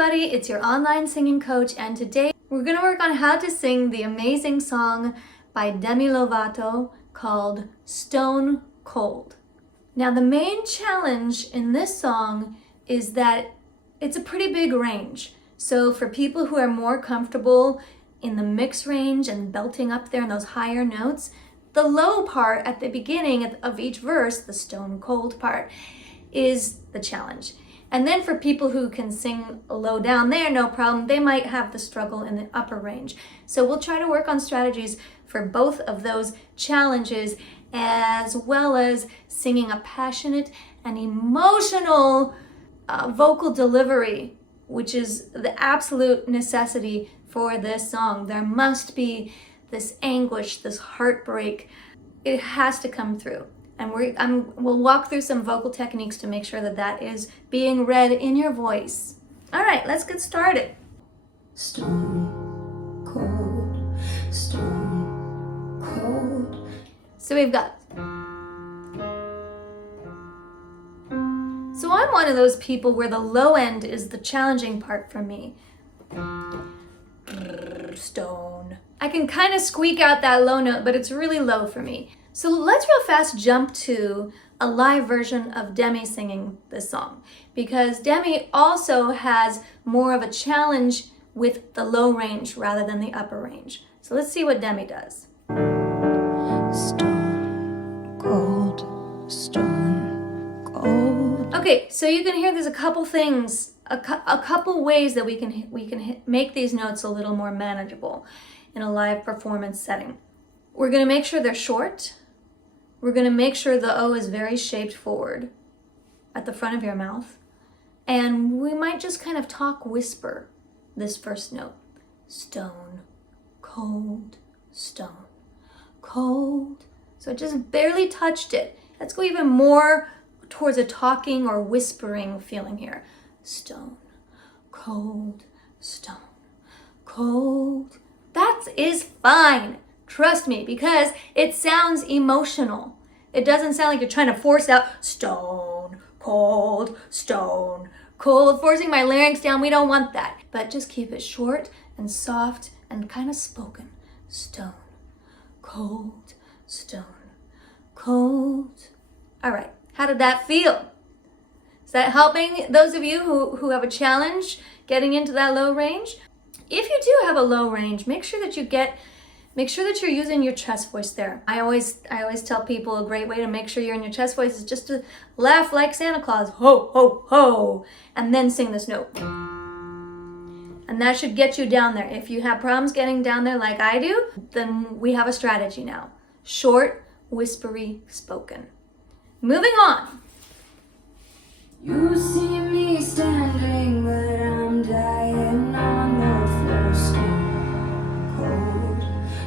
everybody, it's your online singing coach, and today we're going to work on how to sing the amazing song by Demi Lovato called Stone Cold. Now the main challenge in this song is that it's a pretty big range. So for people who are more comfortable in the mix range and belting up there in those higher notes, the low part at the beginning of each verse, the stone cold part, is the challenge. And then for people who can sing low down there, no problem, they might have the struggle in the upper range. So we'll try to work on strategies for both of those challenges, as well as singing a passionate and emotional vocal delivery, which is the absolute necessity for this song. There must be this anguish, this heartbreak. It has to come through. And we'll walk through some vocal techniques to make sure that that is being read in your voice. All right, let's get started. Stone cold, stone cold. So we've got. So I'm one of those people where the low end is the challenging part for me. Stone. I can kind of squeak out that low note, but it's really low for me. So let's real fast jump to a live version of Demi singing this song, because Demi also has more of a challenge with the low range rather than the upper range. So let's see what Demi does. Stone cold, stone cold. Okay, so you can hear there's a couple things, a couple ways that we can make these notes a little more manageable in a live performance setting. We're going to make sure they're short. We're going to make sure the O is very shaped forward at the front of your mouth. And we might just kind of talk whisper this first note. Stone, cold, stone, cold. So I just barely touched it. Let's go even more towards a talking or whispering feeling here. Stone, cold, stone, cold. That is fine. Trust me, because it sounds emotional. It doesn't sound like you're trying to force out stone, cold, forcing my larynx down. We don't want that. But just keep it short and soft and kind of spoken. Stone, cold, stone, cold. All right, how did that feel? Is that helping those of you who have a challenge getting into that low range? If you do have a low range, make sure that you're using your chest voice there. I always tell people a great way to make sure you're in your chest voice is just to laugh like Santa Claus, ho, ho, ho, and then sing this note. And that should get you down there. If you have problems getting down there like I do, then we have a strategy now. Short, whispery, spoken. Moving on. You see me standing, but I'm dying on the floor.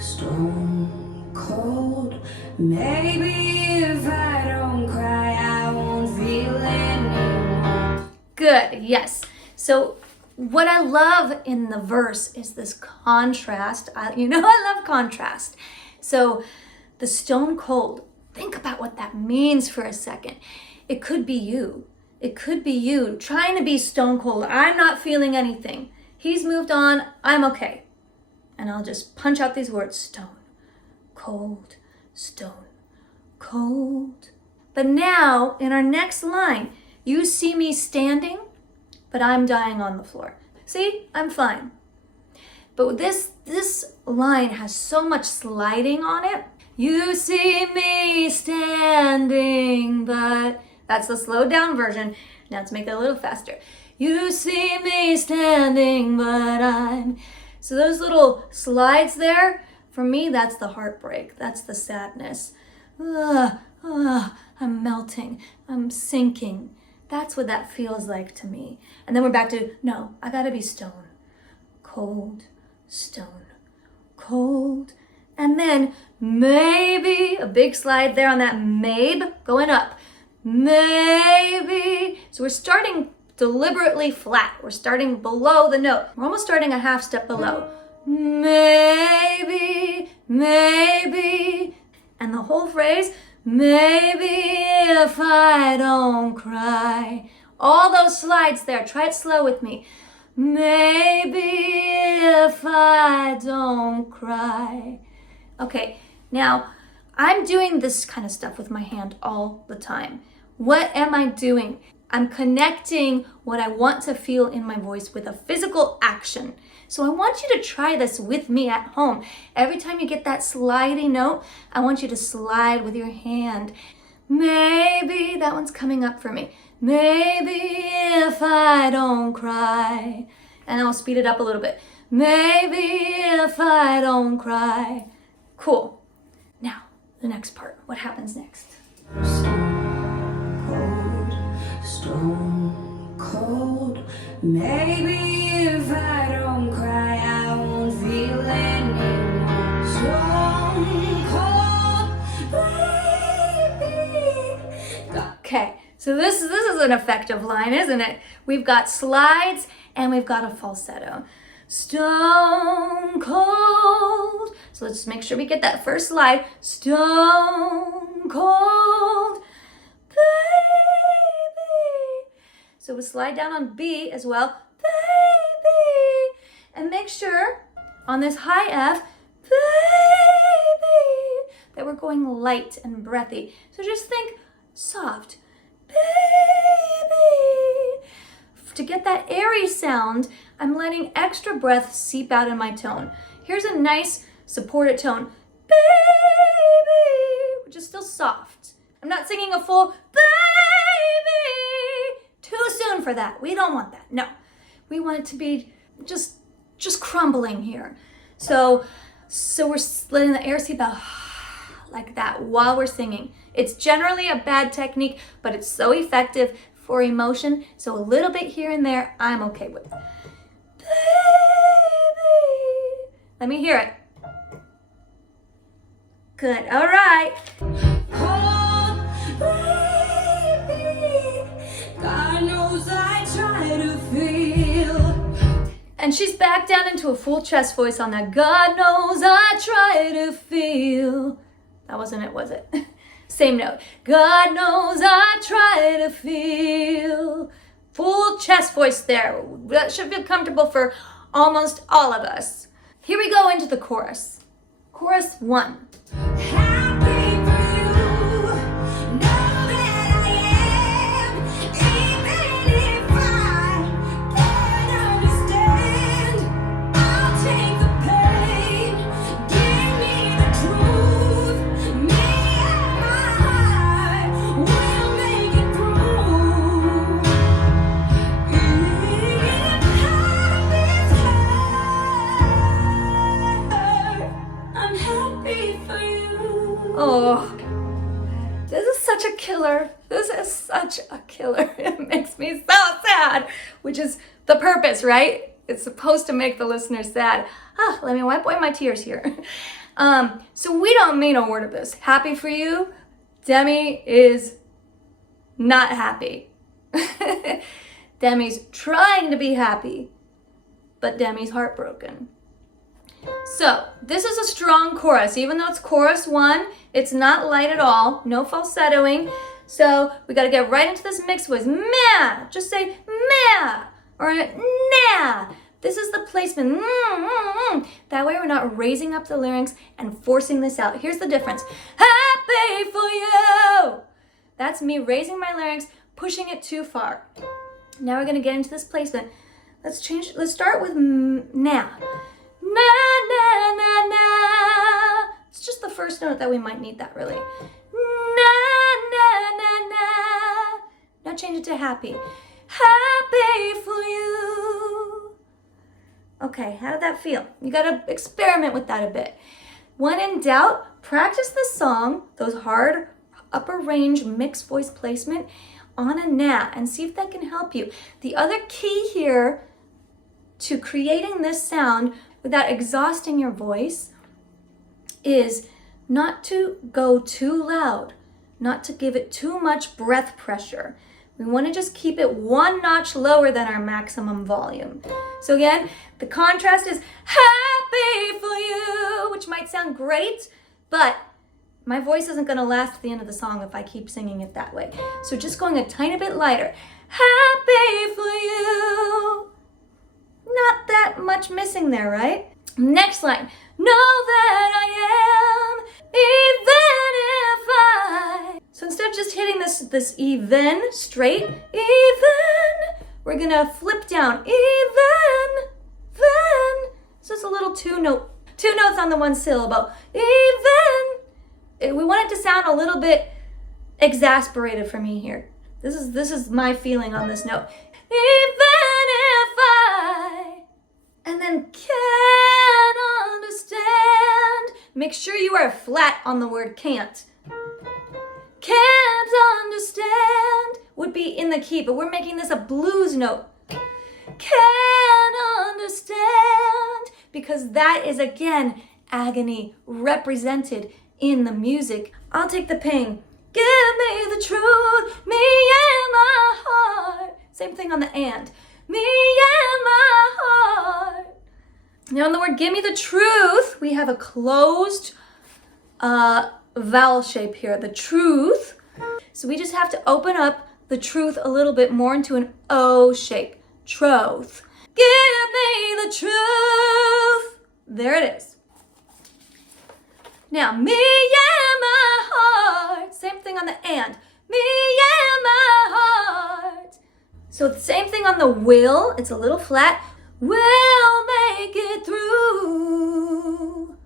Stone cold. Maybe if I don't cry, I won't feel anymore. Good, yes. So what I love in the verse is this contrast. I love contrast. So the stone cold, think about what that means for a second. It could be you. It could be you trying to be stone cold. I'm not feeling anything. He's moved on. I'm okay. And I'll just punch out these words. Stone, cold, stone, cold. But now, in our next line, you see me standing, but I'm dying on the floor. See, I'm fine. But this line has so much sliding on it. You see me standing, but that's the slowed down version. Now let's make it a little faster. You see me standing, but I'm... So those little slides there, for me, that's the heartbreak. That's the sadness. I'm melting. I'm sinking. That's what that feels like to me. And then we're back to, no, I gotta be stone. Cold, stone, cold. And then maybe, a big slide there on that maybe, going up. Maybe. So we're starting deliberately flat. We're starting below the note. We're almost starting a half step below. Maybe, maybe. And the whole phrase, maybe if I don't cry. All those slides there. Try it slow with me. Maybe if I don't cry. Okay, now I'm doing this kind of stuff with my hand all the time. What am I doing? I'm connecting what I want to feel in my voice with a physical action. So I want you to try this with me at home. Every time you get that slidey note, I want you to slide with your hand. Maybe, that one's coming up for me. Maybe if I don't cry. And I'll speed it up a little bit. Maybe if I don't cry. Cool. Now, the next part. What happens next? Stone cold. Maybe if I don't cry, I won't feel anymore. Stone cold, baby. Okay, so this is an effective line, isn't it? We've got slides and we've got a falsetto. Stone cold. So let's just make sure we get that first slide. Stone cold, baby. So we slide down on B as well, baby. And make sure on this high F, baby, that we're going light and breathy. So just think soft, baby. To get that airy sound, I'm letting extra breath seep out in my tone. Here's a nice supported tone, baby, which is still soft. I'm not singing a full baby. Too soon for that. We don't want that. No, we want it to be just crumbling here. So we're letting the air seep out like that while we're singing. It's generally a bad technique, but it's so effective for emotion. So a little bit here and there, I'm okay with. Baby, let me hear it. Good. All right. God knows I try to feel. And she's back down into a full chest voice on that. God knows I try to feel. That wasn't it, was it? Same note. God knows I try to feel. Full chest voice there. That should feel comfortable for almost all of us. Here we go into the chorus. Chorus 1. Happy for you, know that I am, even if I can't understand. I'll take the pain, give me the truth. Me and my heart will make it through. If happy's hurt, I'm happy for you. Oh, this is such a killer. This is such a killer. It makes me so sad, which is the purpose, right? It's supposed to make the listener sad. Let me wipe away my tears here. So we don't mean a word of this. Happy for you. Demi is not happy. Demi's trying to be happy, but Demi's heartbroken. So this is a strong chorus. Even though it's chorus 1, it's not light at all. No falsettoing. So we got to get right into this mixed voice. Meh. Just say meh or nah. This is the placement. That way we're not raising up the larynx and forcing this out. Here's the difference. Happy for you. That's me raising my larynx, pushing it too far. Now we're going to get into this placement. Let's start with nah. Na, na, na, na. It's just the first note that we might need that really. Na, na, na, na. Now change it to happy. Happy for you. Okay, how did that feel? You gotta experiment with that a bit. When in doubt, practice the song, those hard upper range mixed voice placement on a na and see if that can help you. The other key here to creating this sound without exhausting your voice is not to go too loud, not to give it too much breath pressure. We want to just keep it one notch lower than our maximum volume. So again, the contrast is happy for you, which might sound great, but my voice isn't going to last to the end of the song if I keep singing it that way. So just going a tiny bit lighter. Happy for you. Not that much missing there, right? Next line. Know that I am, even if I. So instead of just hitting this even straight, even, we're gonna flip down, even, then. So it's a little two notes on the one syllable. Even. We want it to sound a little bit exasperated for me here. This is my feeling on this note. Even if I, and then can't understand. Make sure you are flat on the word can't. Can't understand would be in the key, but we're making this a blues note. Can't understand, because that is again agony represented in the music. I'll take the pain. Give me the truth, me and my heart. Same thing on the and. Me and my heart. Now in the word give me the truth, we have a closed vowel shape here, the truth. So we just have to open up the truth a little bit more into an O shape. Truth. Give me the truth. There it is. Now, me and my heart. Same thing on the and. Me and my heart. So the same thing on the will. It's a little flat. We'll make it through.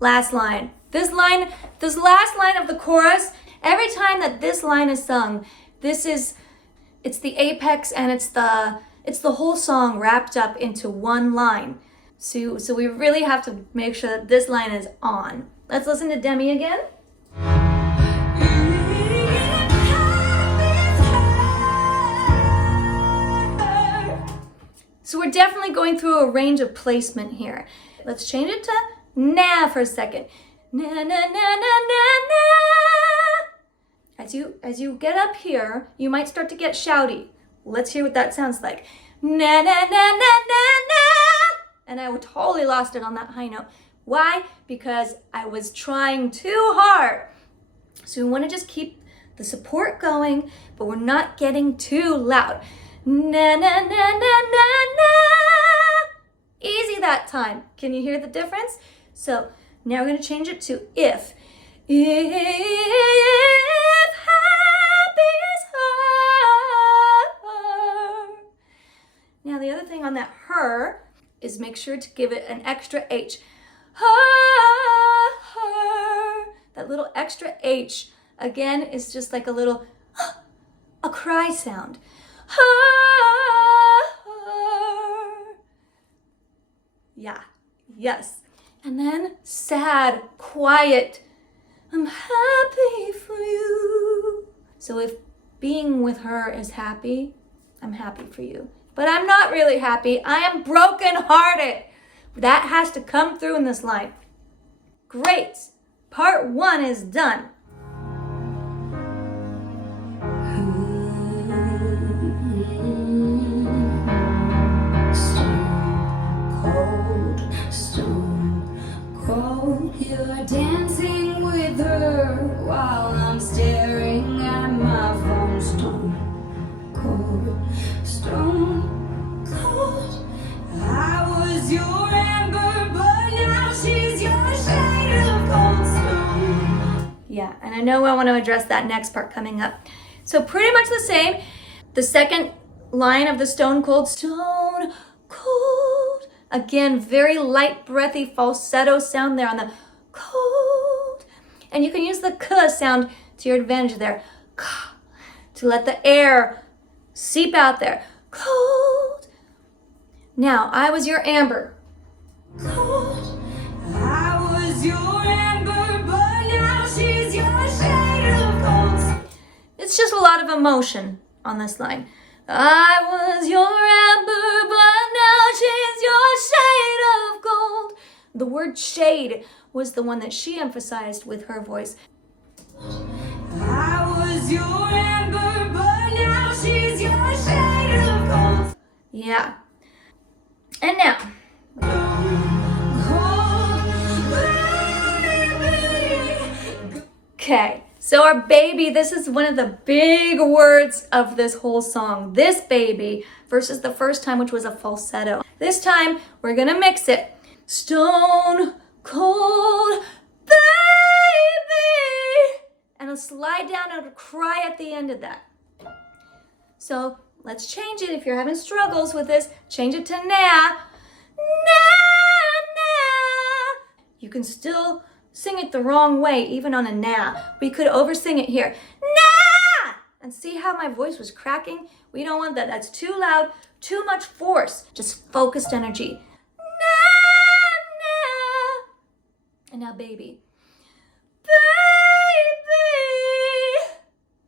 Last line. This last line of the chorus, every time that this line is sung, it's the apex and it's the whole song wrapped up into one line. So we really have to make sure that this line is on. Let's listen to Demi again. So we're definitely going through a range of placement here. Let's change it to na for a second. Na na na na na na. As you get up here, you might start to get shouty. Let's hear what that sounds like. Na na na na na na. And I totally lost it on that high note. Why? Because I was trying too hard. So we want to just keep the support going, but we're not getting too loud. Na na na na na na. Easy that time. Can you hear the difference? So now we're going to change it to if. If happy is her. Now the other thing on that her is make sure to give it an extra H. Her. That little extra H again is just like a little a cry sound. Yeah, yes. And then sad, quiet. I'm happy for you. So if being with her is happy, I'm happy for you. But I'm not really happy. I am brokenhearted. That has to come through in this line. Great. Part 1 is done. Stone cold, you're dancing with her while I'm staring at my phone. Stone cold. I was your amber, but now she's your shade of cold stone. Yeah, and I know I want to address that next part coming up. So pretty much the same. The second line of the stone cold. Again, very light, breathy falsetto sound there on the cold. And you can use the k sound to your advantage there. To let the air seep out there. Cold. Now, I was your amber. Cold. I was your amber, but now she's your shade of cold. It's just a lot of emotion on this line. I was your amber, but now she's your shade of gold. The word shade was the one that she emphasized with her voice. I was your amber, but now she's your shade of gold. Yeah. And now. Okay, So our baby, this is one of the big words of this whole song. This baby versus the first time, which was a falsetto. This time, we're gonna mix it. Stone cold baby. And it'll slide down and it'll cry at the end of that. So let's change it. If you're having struggles with this, change it to na. Na, na. You can still sing it the wrong way, even on a na. We could oversing it here. Na! And see how my voice was cracking? We don't want that. That's too loud, too much force. Just focused energy. Na, na. And now baby. Baby.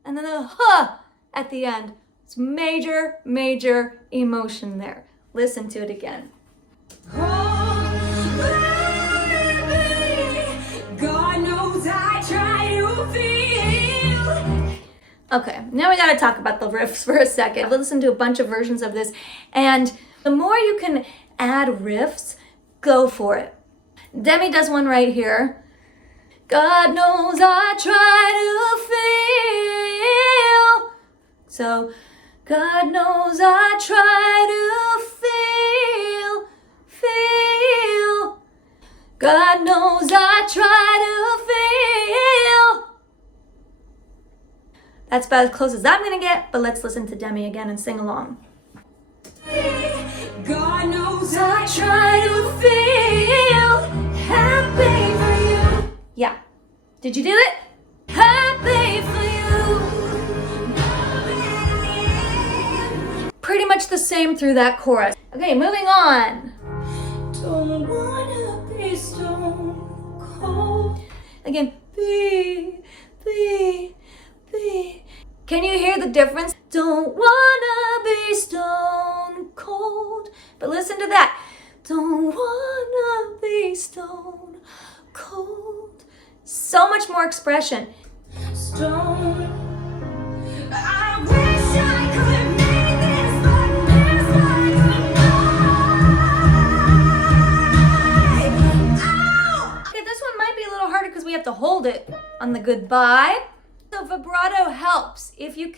And then the huh at the end. It's major, major emotion there. Listen to it again. Okay, now we gotta talk about the riffs for a second. I've listened to a bunch of versions of this, and the more you can add riffs, go for it. Demi does one right here. God knows I try to feel. So, God knows I try to feel. God knows I try to feel. That's about as close as I'm gonna get, but let's listen to Demi again and sing along. God knows I try to feel happy for you. Yeah. Did you do it? Happy for you. Pretty much the same through that chorus. Okay, moving on. Don't wanna be stone cold. Again, be. Can you hear the difference? Don't wanna be stone cold. But listen to that. Don't wanna be stone cold. So much more expression. Stone. I wish I could make this but miss like okay, this one might be a little harder because we have to hold it on the goodbye. So vibrato helps. If you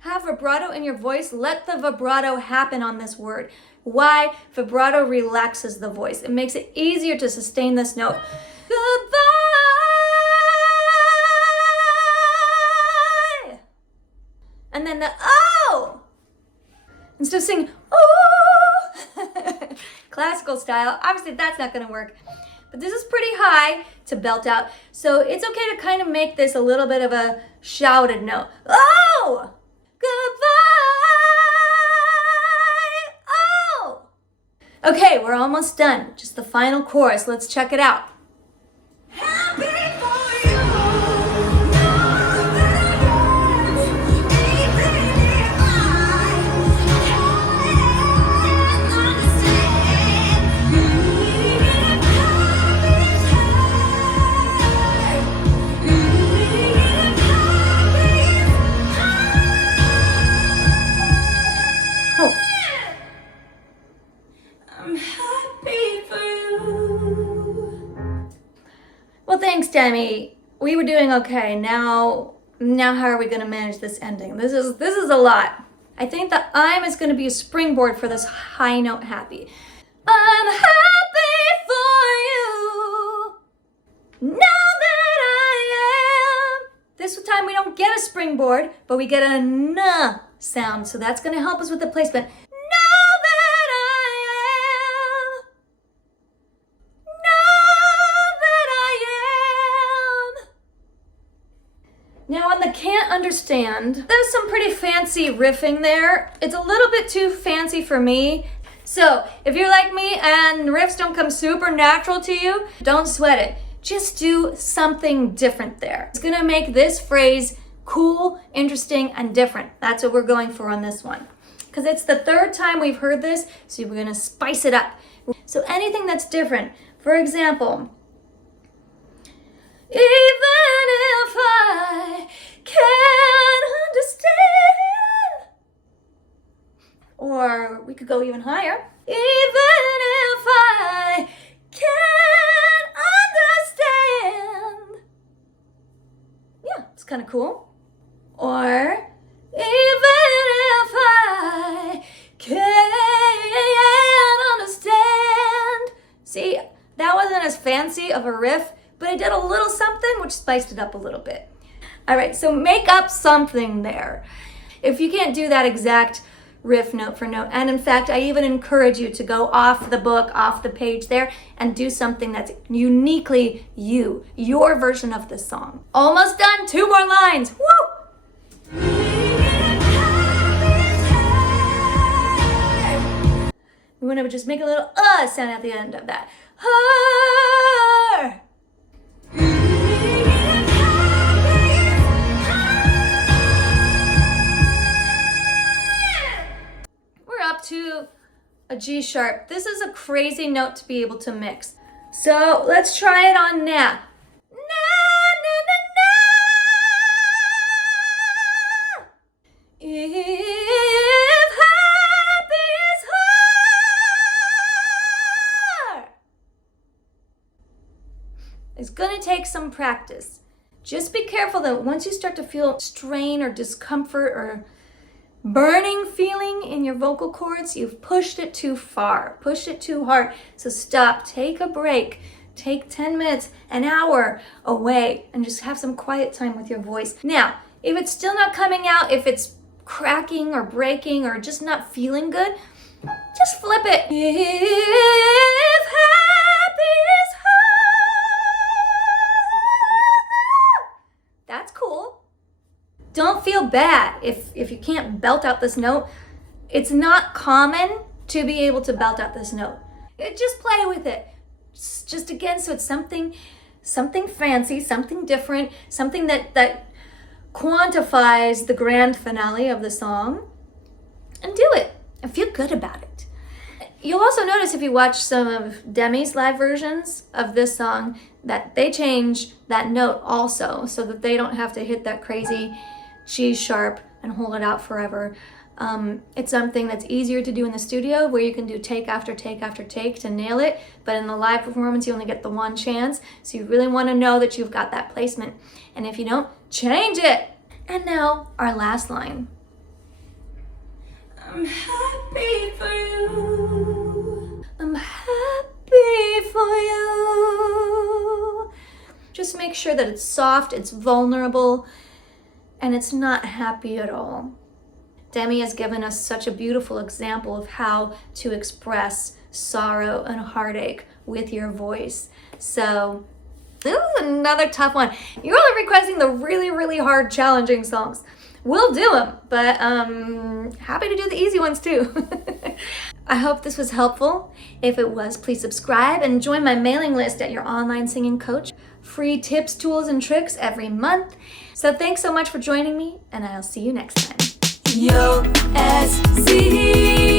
have vibrato in your voice, let the vibrato happen on this word. Why? Vibrato relaxes the voice. It makes it easier to sustain this note. Goodbye. And then the oh. Instead of singing oh, classical style, obviously that's not going to work. But this is pretty high to belt out, so it's okay to kind of make this a little bit of a shouted note. Oh! Goodbye! Oh! Okay, we're almost done. Just the final chorus. Let's check it out. Happy for you. Know that I am, even if I can't understand. Well, thanks, Demi. We were doing okay. Now how are we going to manage this ending? This is a lot. I think the I'm is going to be a springboard for this high note happy. I'm happy for you. Now that I am. This time we don't get a springboard, but we get a n sound. So that's going to help us with the placement. Now on the can't understand, there's some pretty fancy riffing there. It's a little bit too fancy for me. So if you're like me and riffs don't come super natural to you, don't sweat it. Just do something different there. It's gonna make this phrase cool, interesting, and different. That's what we're going for on this one. Because it's the third time we've heard this, so we're gonna spice it up. So anything that's different. For example, even if I can't understand. Or we could go even higher. Even if I can't understand. kind of cool. Or even if I can't understand. See, that wasn't as fancy of a riff, but I did a little something which spiced it up a little bit. All right, so make up something there. If you can't do that exact riff note for note, and in fact, I even encourage you to go off the book, off the page there, and do something that's uniquely you, your version of the song. Almost done, 2 more lines, woo! We want to just make a little sound at the end of that. We're up to a G sharp. This is a crazy note to be able to mix. So let's try it on now. If happy is hard, it's gonna take some practice. Just be careful that once you start to feel strain or discomfort or burning feeling in your vocal cords, you've pushed it too far, pushed it too hard. So stop, take a break, take 10 minutes, an hour away, and just have some quiet time with your voice. Now, if it's still not coming out, if it's cracking or breaking or just not feeling good, just flip it. If happy is hard. That's cool. Don't feel bad if you can't belt out this note. It's not common to be able to belt out this note. Just play with it. Just again, so it's something fancy, something different, something that quantifies the grand finale of the song, and do it and feel good about it. You'll also notice if you watch some of Demi's live versions of this song that they change that note also so that they don't have to hit that crazy G sharp and hold it out forever. It's something that's easier to do in the studio where you can do take after take after take to nail it, but in the live performance you only get the one chance, so you really want to know that you've got that placement, and if you don't, change it. And now our last line. I'm happy for you. I'm happy for you. Just make sure that it's soft, it's vulnerable, and it's not happy at all. Demi has given us such a beautiful example of how to express sorrow and heartache with your voice. So this is another tough one. You're only requesting the really, really hard, challenging songs. We'll do them, but happy to do the easy ones too. I hope this was helpful. If it was, please subscribe and join my mailing list at Your Online Singing Coach. Free tips, tools, and tricks every month. So thanks so much for joining me, and I'll see you next time. Yo, SC.